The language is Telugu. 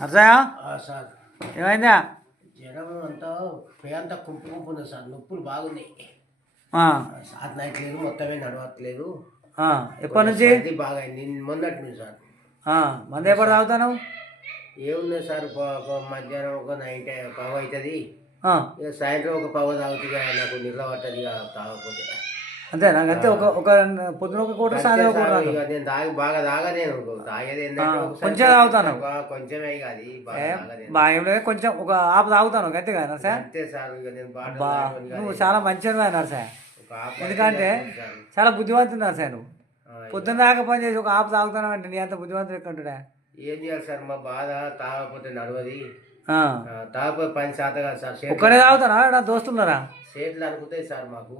నర్సయ్య? సార్. ఏమైందా? జ్వరం అంతా పేంత కుంపు కుంపుంది సార్. నొప్పులు బాగున్నాయి. సార్ నైట్లేదు మొత్తమే నడవట్లేదు. ఎప్పటి నుంచి? ఇది బాగా నిన్న మొన్నటి నుంచి సార్. మందు ఎప్పుడు తాగుతాను ఏమున్నది సార్ మధ్యాహ్నం ఒక నైట్ పవ అవుతుంది. సాయంత్రం ఒక పవ తాగుతుంది. నాకు నిద్ర పట్టదు ఇక తాగకపోతే అంతేనా అంతే ఒక ఒక పొద్దున ఒక కూట అంతే సాయంత్రం ఒక సార్, కూట ఇక నేను తాగి బాగా తాగా నేను తాగేది ఏంటంటే ఒకసారి కొంచెం తాగుతాను. ఆ, కొంచెమే ఇక అది బాగా తాగలేదు. బాగా ఏం లేదు కొంచెం ఒక ఆపు తాగుతాను అంతే కదా నర్సయ్య అంతే సార్ ఇక నేను బాగా బా నువ్వు చాలా మంచిగా ఒక ఆపు ఎందుకంటే సార్. చాలా బుద్ధివంతుడు నర్సయ్య నువ్వు. ఆ, పొద్దున్న దాకా పని చేసి ఒక ఆపు తాగుతాను అంటే నీ అంత బుద్ధివంతుడు ఎక్కడుంటున్నా ఏం చేయాలి సార్ మా బాధ తాగకపోతే నడవది. ఆ. ఆ, తాగకపోతే పని శాత కాదు సార్ ఒక్కడే తాగుతానా నా దోస్తులున్నారా చేతులు అనుకుతాయి సార్ మాకు.